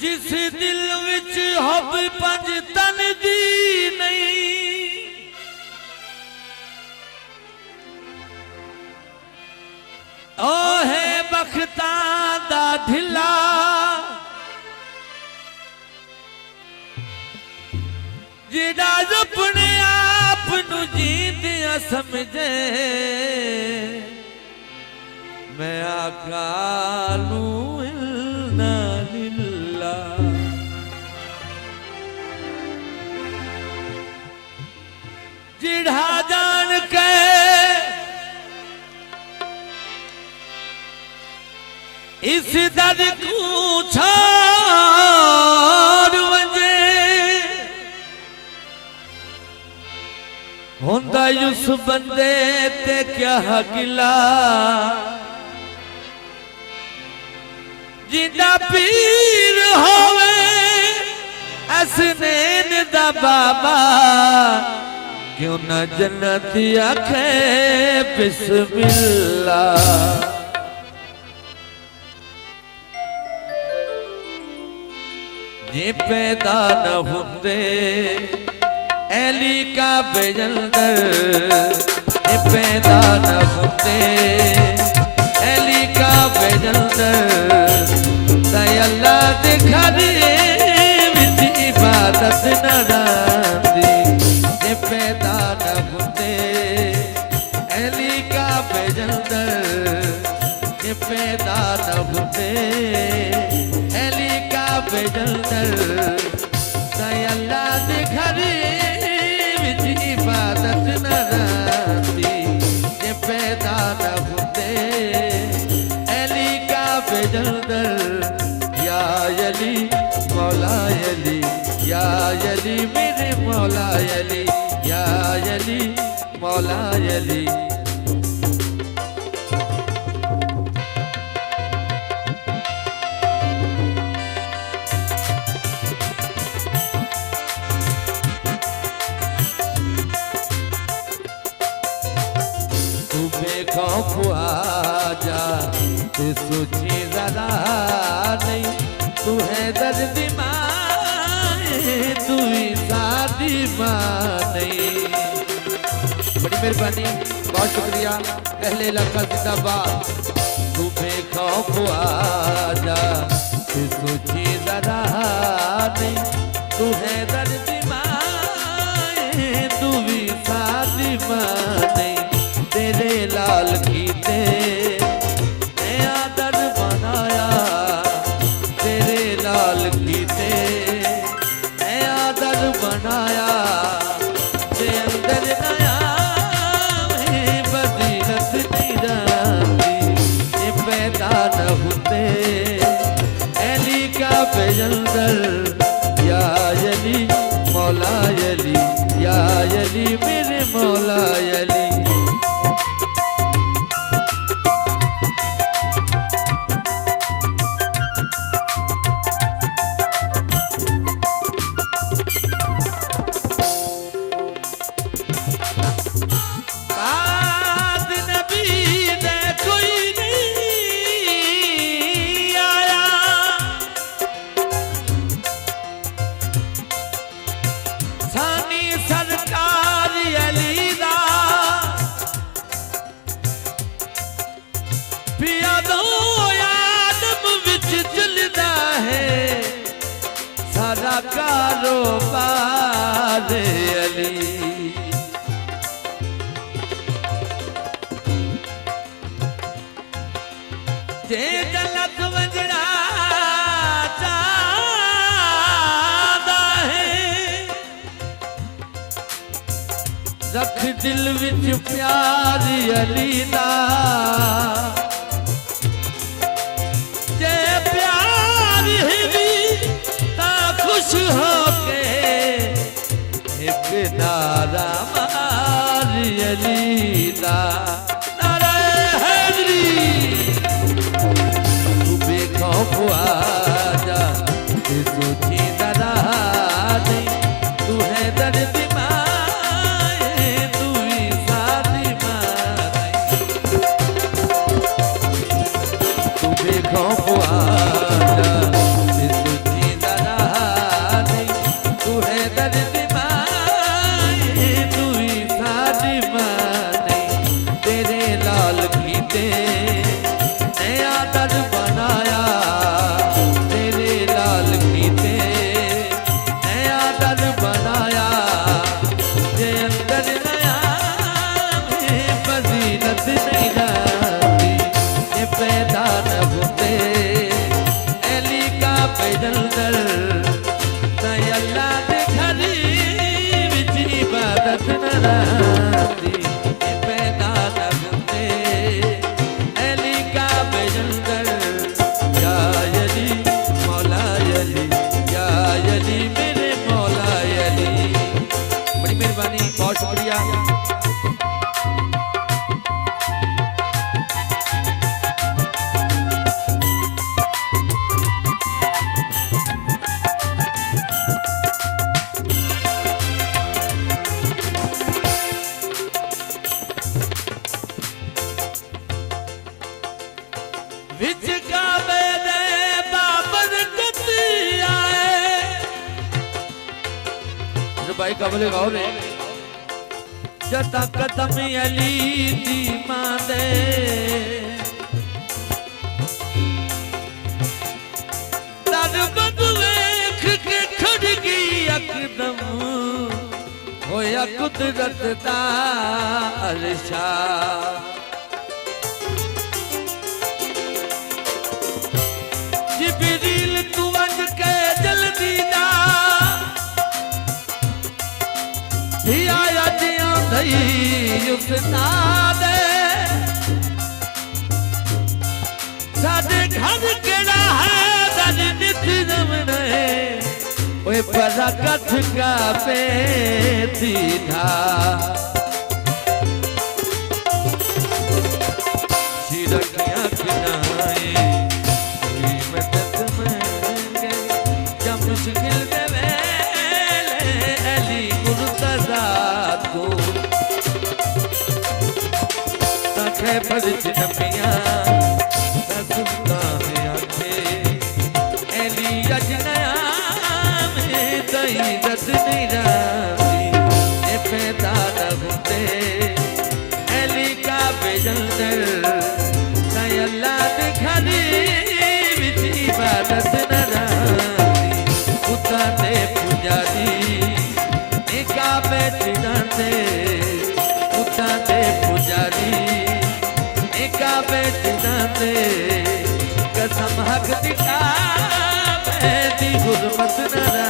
जिस दिल विच हब पंज तन दी नहीं ओ है बख्तां दा ढिला जिहड़ा अपने आप नू जींदियां समझे मैं आका नू इल्ला जिढ़ा जान के इस दर को छाड़ वजे होंदा उस बंदे ते क्या गिला जिंदा पीर होवे असनैन दा बाबा क्यों न जन्नती आखे बिस्मिल्लाह जे पैदा न होंदे ऐली का बेजंदर जे पैदा न होंदे ऐली का बेजंदर अल्लाह दे घर विच इबादत न रांदी जे पैदा न होंदे ऐली का बेजंदर जे पैदा न होंदे ऐली का बेजंदर अल्लाह दे घर विच इबादत न रांदी जे पैदा न होंदे ऐली का बेजंदर या अली मौला अली या अली मेरे मौला अली या अली मौला अली तू बेखौफ आजा तू सोची जरा नहीं तू है दर्द माए तू शादी नहीं। बड़ी मेहरबानी बहुत शुक्रिया पहले लड़का जिंदाबाद। तू बेखौफ आजा तू सोची जरा नहीं तू है दर्द माए तू शादी नहीं तेरे लाल की या अली मौला अली या अली मेरे मौला अली कारोबार अली जे जन्नत वजड़ा चाहता है रख दिल विच प्यार अली दा जे प्यार ही ता खुश हो के एक नारा मार अली दा नारा हैदरी तू बेखौफ आजा तू जींदा नहीं तू है दर्द भाई कबले गाओ रे जता कदम अली दी मां दे तद बदलेख के खड़ गई एकदम होया कुदरत दा अरशा जिब्रील तू वंज के जल्दी दा उस्ताद साडे घर केड़ा है दर नित नमने ओए बरकत का पेती था चिरकियां किनाए कोई मदद मांगे जब मुश्किल में वेले अली मुर्तजा को फर्ज नबियां सुनता है आंखें एली अजनया में दई रस निराली ये पैदा न होते एली का बेजंदर कई अल्लाह दिखानी विची इबादत न रानी उता ने पुजारी एका बेचना से उता ने पुजारी कसम हक दिखा मैं दी गुरबत न